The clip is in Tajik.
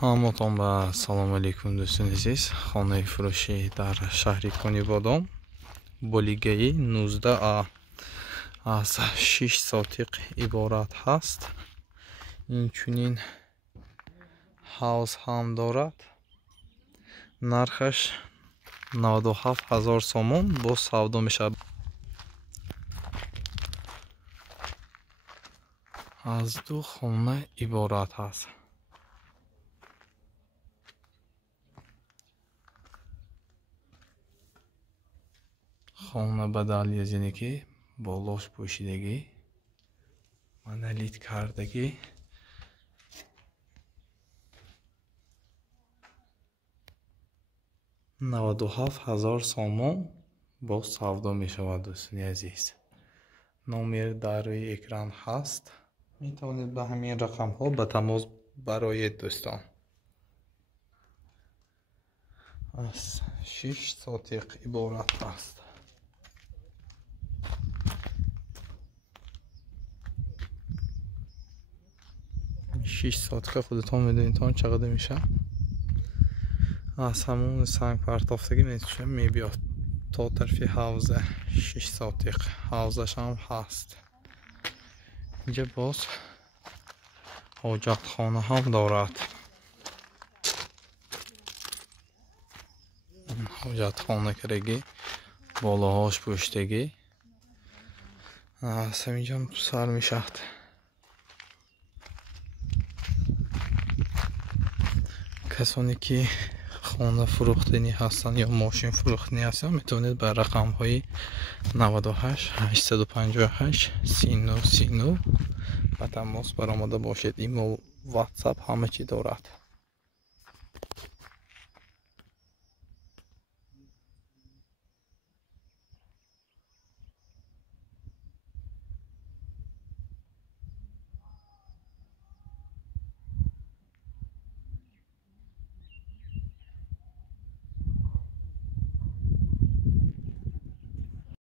ҳаматон ба салому алейкум дӯстони азиз. хонаи фурӯшӣ дар шаҳри Конибодом болигаи 19А аз 6 сотиқ иборат ҳаст. Инчунин ҳавз ҳам дорад. нархаш 97 000 сомон бо савдо мешавад. аз ду хона иборат ҳаст. хона бадали аз ине ки болош пӯшидагӣ, монолит кардагӣ, $97,000 сомон бо савдо мешавад. дӯстони азиз, номер дар рӯи экран ҳаст. метавонед ба ҳамин рақамҳо ба тамос бароед дӯстон. аз 6 сотиқ иборат ҳаст. شش ساعت خودتون میدونید تا چقدر میشه. از همون سنگ پرتافتگی میبیاد تا طرف حوزه 6 ساعت حوزش هم هست. اینجا باز حاجت خانه هم دارد. حاجت خانه کرگی بالاهاش پشتگی از همینجا سر میشد. کسانی که خانه فروختنی هستند یا ماشین فروختنی هستند میتونید به رقم های 98 858 39 39 با تماس برآمده باشید. این واتساپ همه چی دارد.